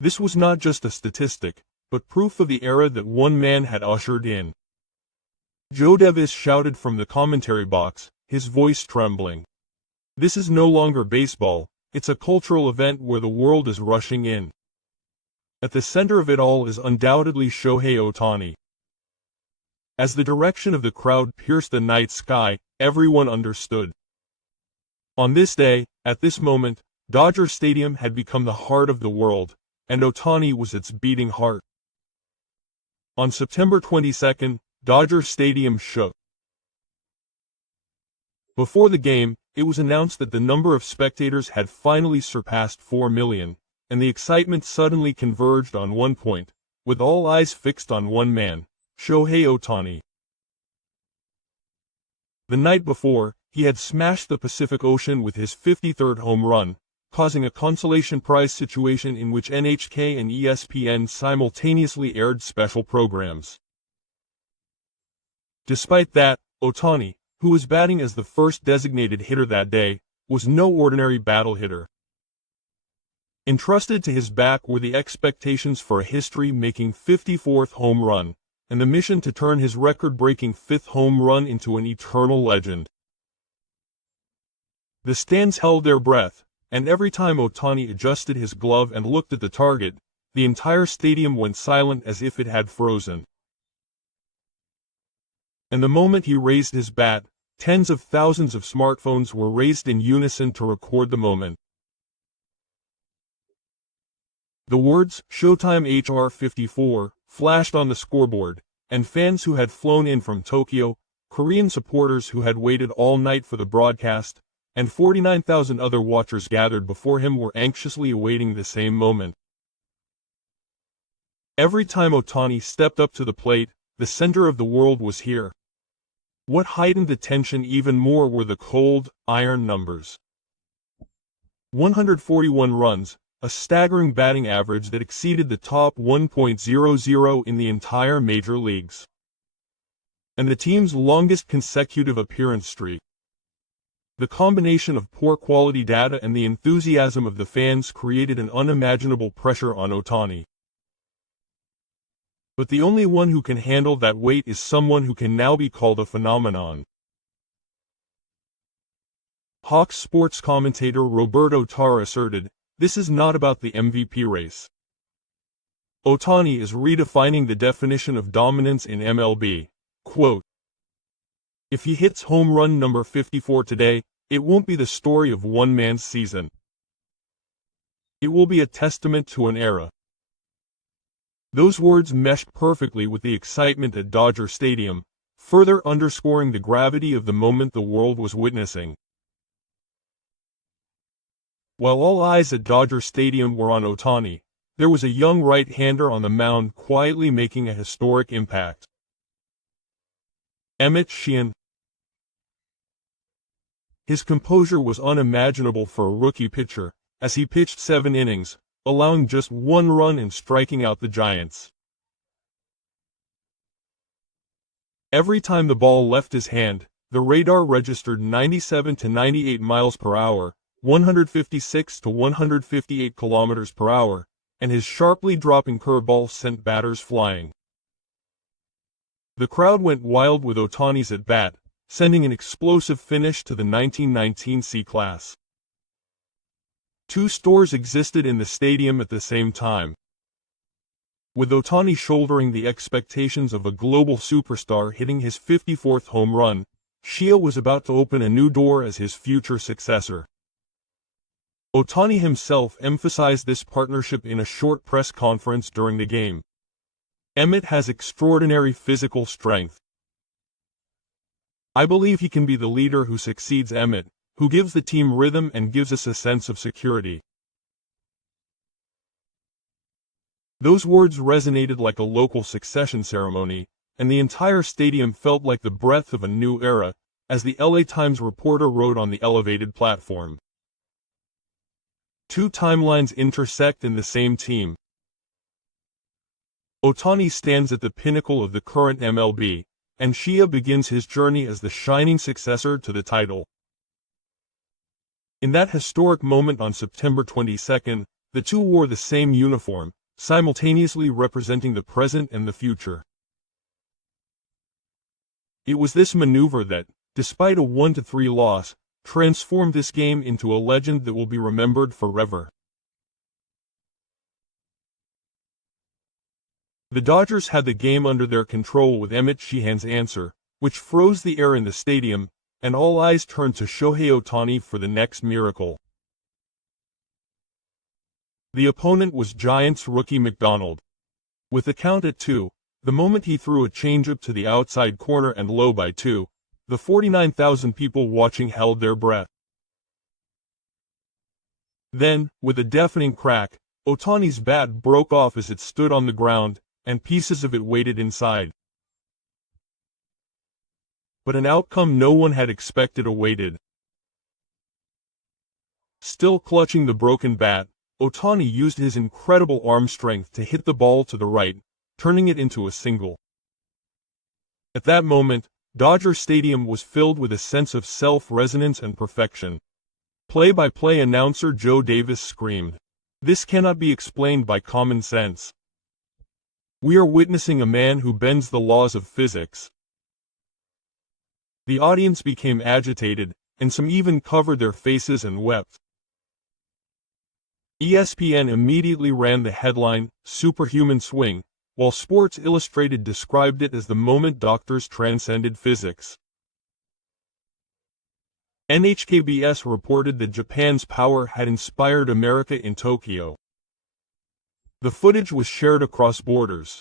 This was not just a statistic, but proof of the era that one man had ushered in. Joe Davis shouted from the commentary box, his voice trembling. "This is no longer baseball, it's a cultural event where the world is rushing in." At the center of it all is undoubtedly Shohei Ohtani. As the direction of the crowd pierced the night sky, everyone understood. On this day, at this moment, Dodger Stadium had become the heart of the world, and Ohtani was its beating heart. On September 22, Dodger Stadium shook. Before the game, it was announced that the number of spectators had finally surpassed 4 million, and the excitement suddenly converged on one point, with all eyes fixed on one man, Shohei Ohtani. The night before, he had smashed the Pacific Ocean with his 53rd home run, causing a consolation prize situation in which NHK and ESPN simultaneously aired special programs. Despite that, Ohtani, who was batting as the first designated hitter that day, was no ordinary battle hitter. Entrusted to his back were the expectations for a history-making 54th home run, and the mission to turn his record-breaking 5th home run into an eternal legend. The stands held their breath, and every time Ohtani adjusted his glove and looked at the target, the entire stadium went silent as if it had frozen. And the moment he raised his bat, tens of thousands of smartphones were raised in unison to record the moment. The words, "Showtime HR54, flashed on the scoreboard, and fans who had flown in from Tokyo, Korean supporters who had waited all night for the broadcast, and 49,000 other watchers gathered before him were anxiously awaiting the same moment. Every time Ohtani stepped up to the plate, the center of the world was here. What heightened the tension even more were the cold, iron numbers. 141 runs, a staggering batting average that exceeded the top 1.00 in the entire major leagues. And the team's longest consecutive appearance streak. The combination of poor quality data and the enthusiasm of the fans created an unimaginable pressure on Ohtani. But the only one who can handle that weight is someone who can now be called a phenomenon. Hawks sports commentator Roberto Tarr asserted, "This is not about the MVP race. Ohtani is redefining the definition of dominance in MLB. Quote, if he hits home run number 54 today, it won't be the story of one man's season. It will be a testament to an era." Those words meshed perfectly with the excitement at Dodger Stadium, further underscoring the gravity of the moment the world was witnessing. While all eyes at Dodger Stadium were on Ohtani, there was a young right-hander on the mound quietly making a historic impact. Emett Sheehan. His composure was unimaginable for a rookie pitcher, as he pitched 7 innings, allowing just 1 run and striking out the Giants. Every time the ball left his hand, the radar registered 97 to 98 miles per hour, 156 to 158 kilometers per hour, and his sharply dropping curveball sent batters flying. The crowd went wild with Ohtani's at-bat, sending an explosive finish to the 1919 C-Class. 2 stores existed in the stadium at the same time. With Ohtani shouldering the expectations of a global superstar hitting his 54th home run, Shia was about to open a new door as his future successor. Ohtani himself emphasized this partnership in a short press conference during the game. "Emmett has extraordinary physical strength. I believe he can be the leader who succeeds Emmett, who gives the team rhythm and gives us a sense of security." Those words resonated like a local succession ceremony, and the entire stadium felt like the breath of a new era, as the LA Times reporter wrote on the elevated platform. 2 timelines intersect in the same team. Ohtani stands at the pinnacle of the current MLB, and Shia begins his journey as the shining successor to the title. In that historic moment on September 22, the two wore the same uniform, simultaneously representing the present and the future. It was this maneuver that, despite a 1-3 loss, transformed this game into a legend that will be remembered forever. The Dodgers had the game under their control with Emeットシーハン answer, which froze the air in the stadium, and all eyes turned to Shohei Ohtani for the next miracle. The opponent was Giants rookie McDonald. With the count at 2, the moment he threw a changeup to the outside corner and low by 2, the 49,000 people watching held their breath. Then, with a deafening crack, Ohtani's bat broke off as it stood on the ground, and pieces of it waited inside. But an outcome no one had expected awaited. Still clutching the broken bat, Ohtani used his incredible arm strength to hit the ball to the right, turning it into a single. At that moment, Dodger Stadium was filled with a sense of self-resonance and perfection. Play-by-play announcer Joe Davis screamed, "This cannot be explained by common sense. We are witnessing a man who bends the laws of physics." The audience became agitated, and some even covered their faces and wept. ESPN immediately ran the headline, "Superhuman Swing," while Sports Illustrated described it as the moment doctors transcended physics. NHKBS reported that Japan's power had inspired America in Tokyo. The footage was shared across borders.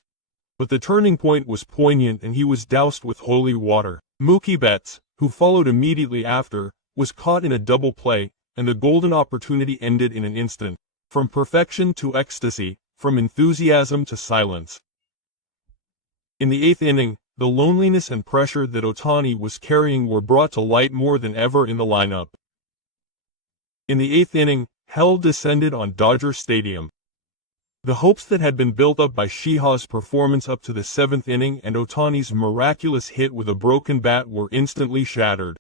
But the turning point was poignant and he was doused with holy water. Mookie Betts, who followed immediately after, was caught in a double play, and the golden opportunity ended in an instant. From perfection to ecstasy, from enthusiasm to silence. In the 8th inning, the loneliness and pressure that Ohtani was carrying were brought to light more than ever in the lineup. In the 8th inning, hell descended on Dodger Stadium. The hopes that had been built up by Shohei's performance up to the 7th inning and Ohtani's miraculous hit with a broken bat were instantly shattered.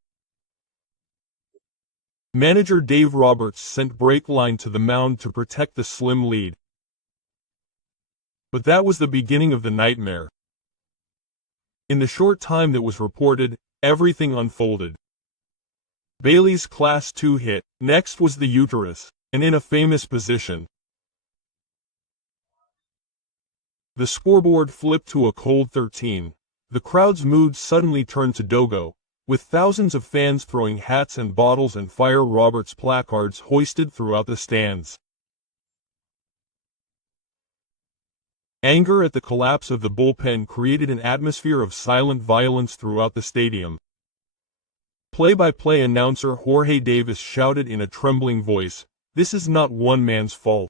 Manager Dave Roberts sent Breakline to the mound to protect the slim lead. But that was the beginning of the nightmare. In the short time that was reported, everything unfolded. Bailey's Class 2 hit. Next was the uterus, and in a famous position. The scoreboard flipped to a cold 13. The crowd's mood suddenly turned to Dogo, with thousands of fans throwing hats and bottles and Fire Roberts placards hoisted throughout the stands. Anger at the collapse of the bullpen created an atmosphere of silent violence throughout the stadium. Play-by-play announcer Jorge Davis shouted in a trembling voice, "This is not one man's fault.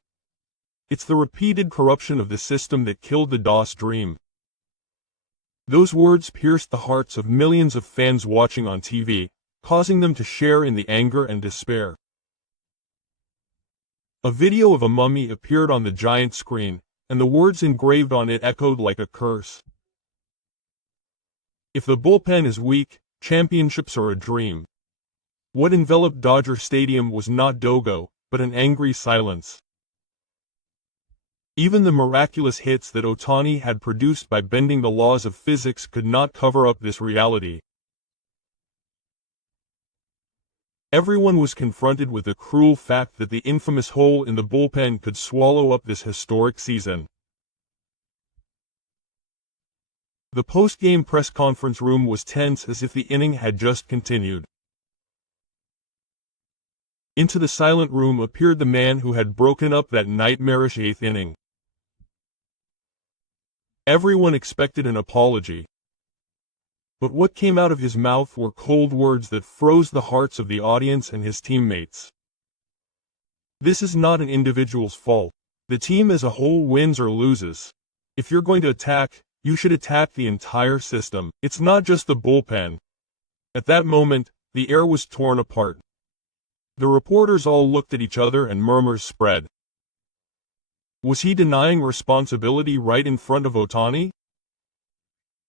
It's the repeated corruption of the system that killed the DOS dream." Those words pierced the hearts of millions of fans watching on TV, causing them to share in the anger and despair. A video of a mummy appeared on the giant screen, and the words engraved on it echoed like a curse. If the bullpen is weak, championships are a dream. What enveloped Dodger Stadium was not Dogo, but an angry silence. Even the miraculous hits that Ohtani had produced by bending the laws of physics could not cover up this reality. Everyone was confronted with the cruel fact that the infamous hole in the bullpen could swallow up this historic season. The post-game press conference room was tense as if the inning had just continued. Into the silent room appeared the man who had broken up that nightmarish 8th inning. Everyone expected an apology. But what came out of his mouth were cold words that froze the hearts of the audience and his teammates. This is not an individual's fault. The team as a whole wins or loses. If you're going to attack, you should attack the entire system. It's not just the bullpen. At that moment, the air was torn apart. The reporters all looked at each other and murmurs spread. Was he denying responsibility right in front of Ohtani?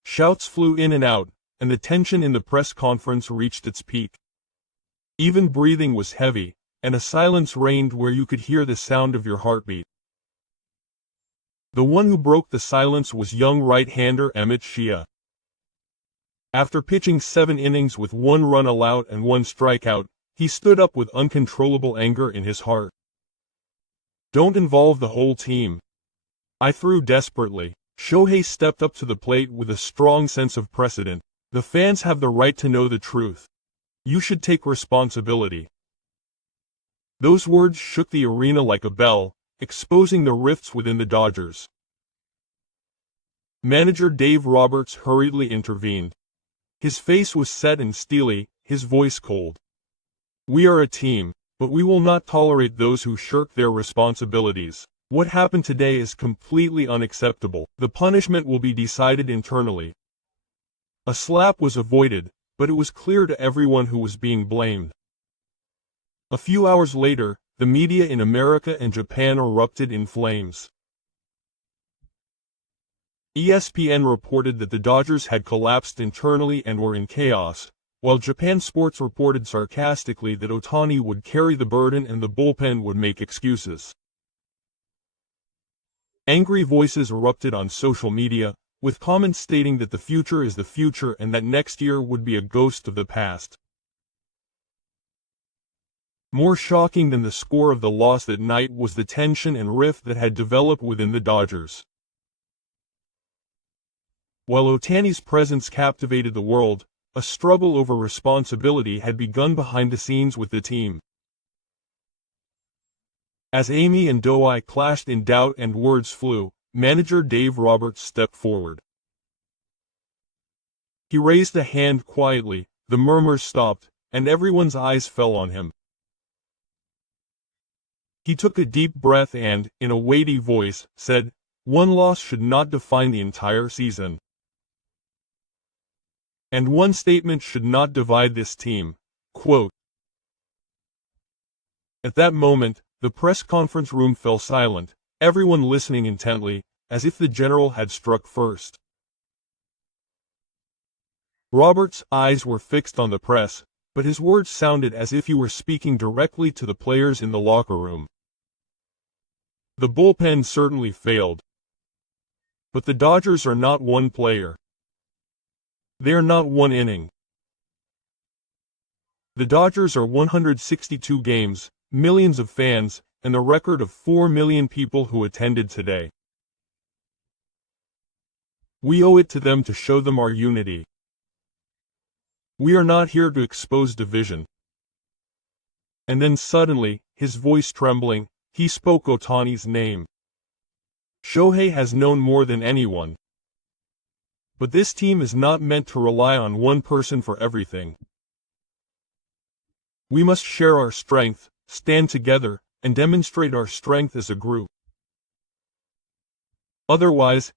Shouts flew in and out, and the tension in the press conference reached its peak. Even breathing was heavy, and a silence reigned where you could hear the sound of your heartbeat. The one who broke the silence was young right-hander Emmett Shea. After pitching 7 innings with 1 run allowed and 1 strikeout, he stood up with uncontrollable anger in his heart. "Don't involve the whole team. I threw desperately." Shohei stepped up to the plate with a strong sense of precedent. "The fans have the right to know the truth. You should take responsibility." Those words shook the arena like a bell, exposing the rifts within the Dodgers. Manager Dave Roberts hurriedly intervened. His face was set and steely, his voice cold. "We are a team, but we will not tolerate those who shirk their responsibilities. What happened today is completely unacceptable. The punishment will be decided internally." A slap was avoided, but it was clear to everyone who was being blamed. A few hours later, the media in America and Japan erupted in flames. ESPN reported that the Dodgers had collapsed internally and were in chaos, while Japan Sports reported sarcastically that Ohtani would carry the burden and the bullpen would make excuses. Angry voices erupted on social media, with comments stating that the future is the future and that next year would be a ghost of the past. More shocking than the score of the loss that night was the tension and rift that had developed within the Dodgers. While Ohtani's presence captivated the world, a struggle over responsibility had begun behind the scenes with the team. As Amy and Doai clashed in doubt and words flew, manager Dave Roberts stepped forward. He raised a hand quietly, the murmurs stopped, and everyone's eyes fell on him. He took a deep breath and, in a weighty voice, said, "One loss should not define the entire season. And one statement should not divide this team." Quote. At that moment, the press conference room fell silent, everyone listening intently, as if the general had struck first. Roberts' eyes were fixed on the press, but his words sounded as if he were speaking directly to the players in the locker room. The bullpen certainly failed. But the Dodgers are not one player. They are not one inning. The Dodgers are 162 games, millions of fans, and a record of 4 million people who attended today. We owe it to them to show them our unity. We are not here to expose division. And then suddenly, his voice trembling, he spoke Ohtani's name. "Shohei has known more than anyone. But this team is not meant to rely on one person for everything. We must share our strength, stand together, and demonstrate our strength as a group. Otherwise,